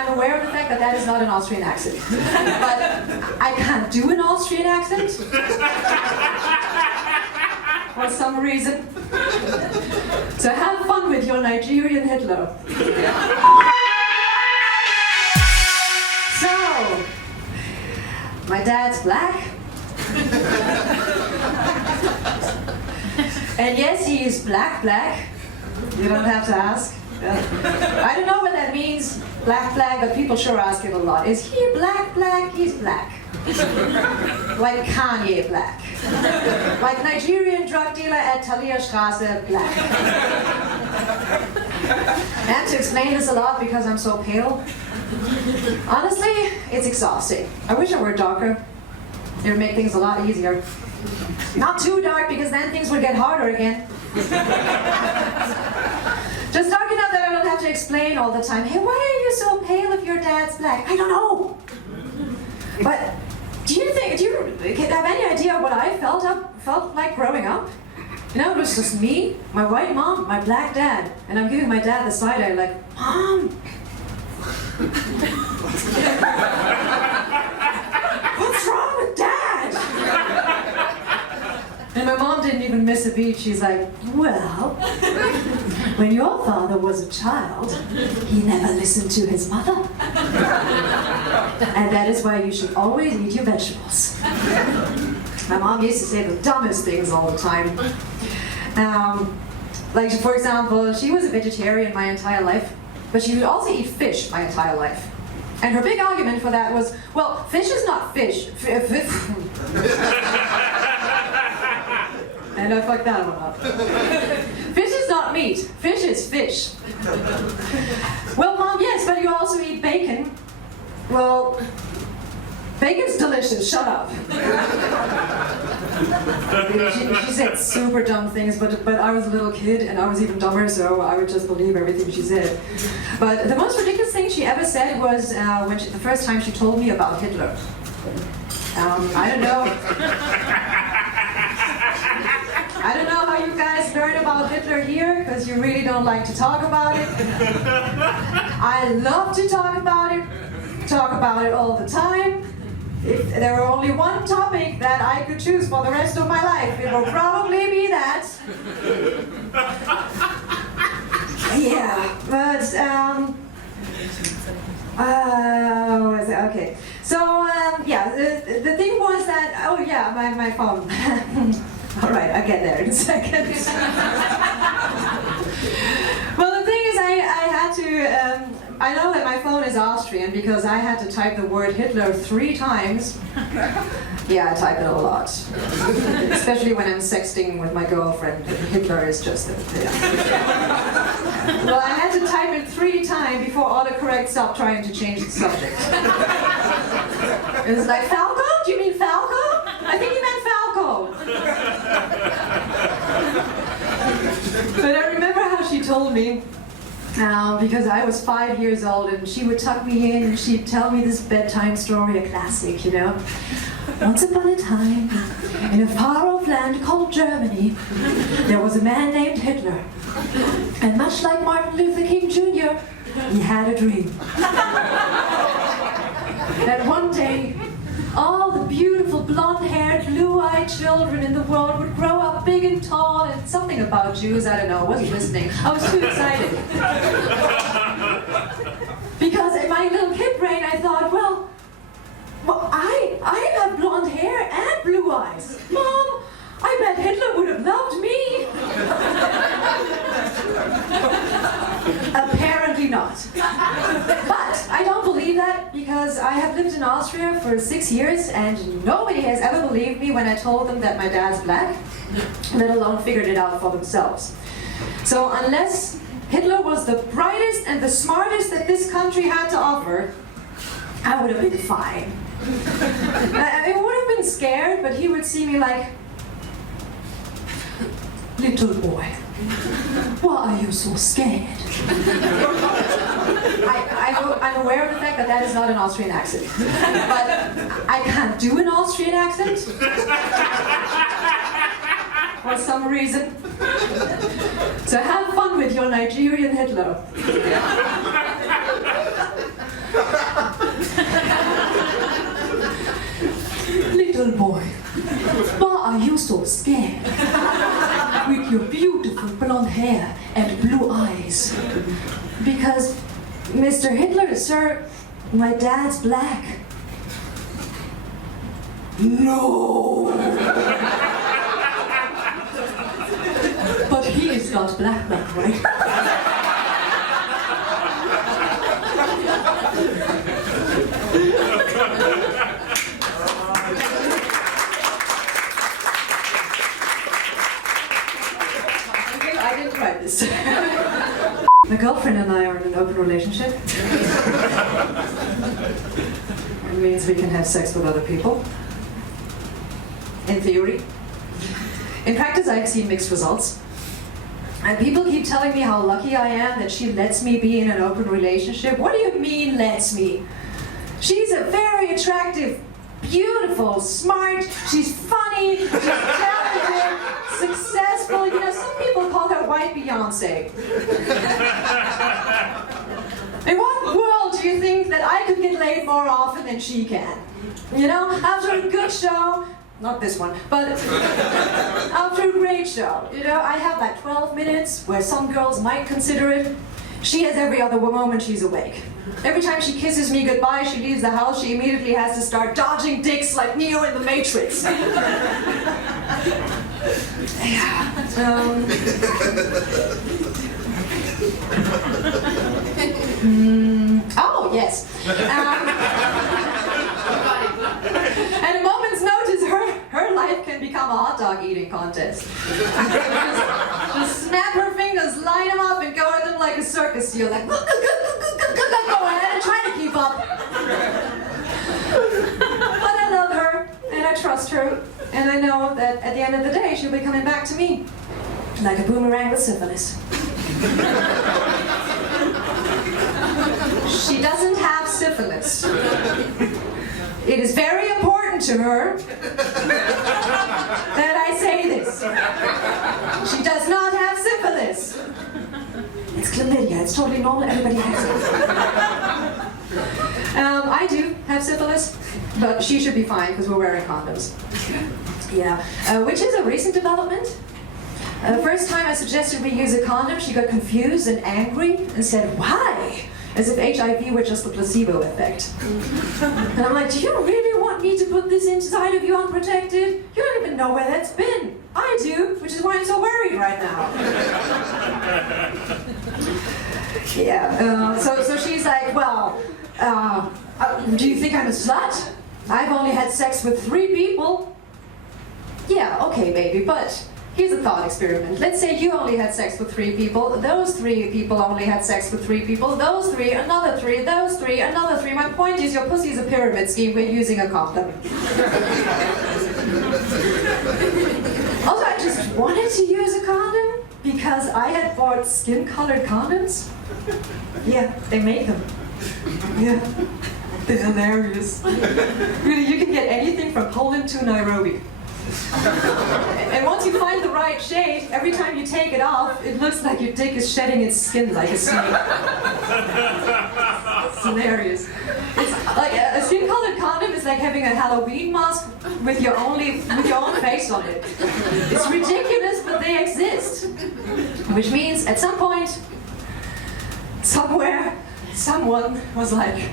I'm aware of the fact that that is not an Austrian accent. But I can't do an Austrian accent. For some reason. So have fun with your Nigerian Hitler. So, my dad's black. And yes, he is black. You don't have to ask. I don't know what that means, black, but people sure ask it a lot. Is he black? He's black. Like Kanye black. Like Nigerian drug dealer at Thalia Straße black. And to explain this a lot because I'm so pale, honestly, it's exhausting. I wish I were darker. It would make things a lot easier. Not too dark because then things would get harder again. Just dark enough that I don't have to explain all the time, hey, why are you so pale if your dad's black? I don't know. But do you have any idea what I felt like growing up? You know, it was just me, my white mom, my black dad, and I'm giving my dad the side eye like, Mom! What's wrong with Dad? And my mom didn't even miss a beat. She's like, well, when your father was a child, he never listened to his mother. And that is why you should always eat your vegetables. My mom used to say the dumbest things all the time. Like, for example, she was a vegetarian my entire life, but she would also eat fish my entire life. And her big argument for that was, well, fish is not fish. And I fucked that one up. Fish is not meat. Fish is fish. Well, Mom, yes, but you also eat bacon. Well, bacon's delicious. Shut up. She said super dumb things, but I was a little kid and I was even dumber, so I would just believe everything she said. But the most ridiculous thing she ever said was the first time she told me about Hitler. I don't know how you guys learn about Hitler here, because you really don't like to talk about it. I love to talk about it all the time. If there were only one topic that I could choose for the rest of my life, it will probably be that. Yeah, but, okay. So, yeah, the thing was that, oh yeah, my phone. All right, I'll get there in a second. Well, the thing is, I had to, I know that my phone is Austrian because I had to type the word Hitler 3 times. Yeah, I type it a lot. Especially when I'm sexting with my girlfriend. Hitler is just a... Yeah. Well, I had to type it 3 times before autocorrect stopped trying to change the subject. It was like, Falco? Do you mean Falco? I think you meant Falco. But I remember how she told me, because I was 5 years old and she would tuck me in and she'd tell me this bedtime story, a classic, you know. Once upon a time, in a far-off land called Germany, there was a man named Hitler. And much like Martin Luther King Jr., he had a dream. That one day, all the beautiful blonde-haired, blue-eyed children in the world would grow up big and tall, and something about Jews, I don't know, I wasn't listening. I was too excited. Because in my little kid brain, I thought, well, I have blonde hair and blue eyes. Mom, I bet Hitler would have loved me. Apparently not. But I don't believe that because I have lived in Austria for 6 years and nobody has ever believed me when I told them that my dad's black, let alone figured it out for themselves. So unless Hitler was the brightest and the smartest that this country had to offer, I would have been fine. I would have been scared, but he would see me like, little boy, why are you so scared? I'm aware of the fact that that is not an Austrian accent. But I can't do an Austrian accent. For some reason. So have fun with your Nigerian Hitler. so scared? With your beautiful blonde hair and blue eyes. Because, Mr. Hitler, sir, my dad's black. No! But he is not black, right? I didn't write this. My girlfriend and I are in an open relationship. It means we can have sex with other people. In theory. In practice, I've seen mixed results. And people keep telling me how lucky I am that she lets me be in an open relationship. What do you mean, lets me? She's a very attractive, beautiful, smart, she's funny, she's talented, successful. You know, some people call her white Beyonce. In what world do you think that I could get laid more often than she can? You know, after a good show, not this one, but after a great show, you know, I have like 12 minutes where some girls might consider it. She has every other moment she's awake. Every time she kisses me goodbye, she leaves the house, she immediately has to start dodging dicks like Neo in the Matrix. Oh, yes. At a moment's notice, her life can become a hot dog eating contest. Just snap her fingers, line them up, and go at them like a circus deer, like, go ahead and try to keep up. But I love her, and I trust her, and I know that at the end of the day, she'll be coming back to me, like a boomerang with syphilis. She doesn't have syphilis. It is very important to her that I say this. She does not have syphilis. It's chlamydia. It's totally normal. Everybody has it. I do have syphilis, but she should be fine because we're wearing condoms. Yeah, which is a recent development. The first time I suggested we use a condom, she got confused and angry and said, "Why?" As if HIV were just a placebo effect. And I'm like, do you really want me to put this inside of you unprotected? You don't even know where that's been. I do, which is why I'm so worried right now. Yeah, so she's like, well, do you think I'm a slut? I've only had sex with 3 people. Yeah, okay, baby, but here's a thought experiment. Let's say you only had sex with 3 people, those 3 people only had sex with 3 people, those 3, another 3, those 3, another 3. My point is your pussy's a pyramid scheme, we're using a condom. Also, I just wanted to use a condom because I had bought skin-colored condoms. Yeah, they make them. Yeah, they're hilarious. Really, you can get anything from Poland to Nairobi. And once you find the right shade, every time you take it off, it looks like your dick is shedding its skin like a snake. It's hilarious. It's like a skin-colored condom is like having a Halloween mask with your own face on it. It's ridiculous, but they exist. Which means at some point, somewhere, someone was like,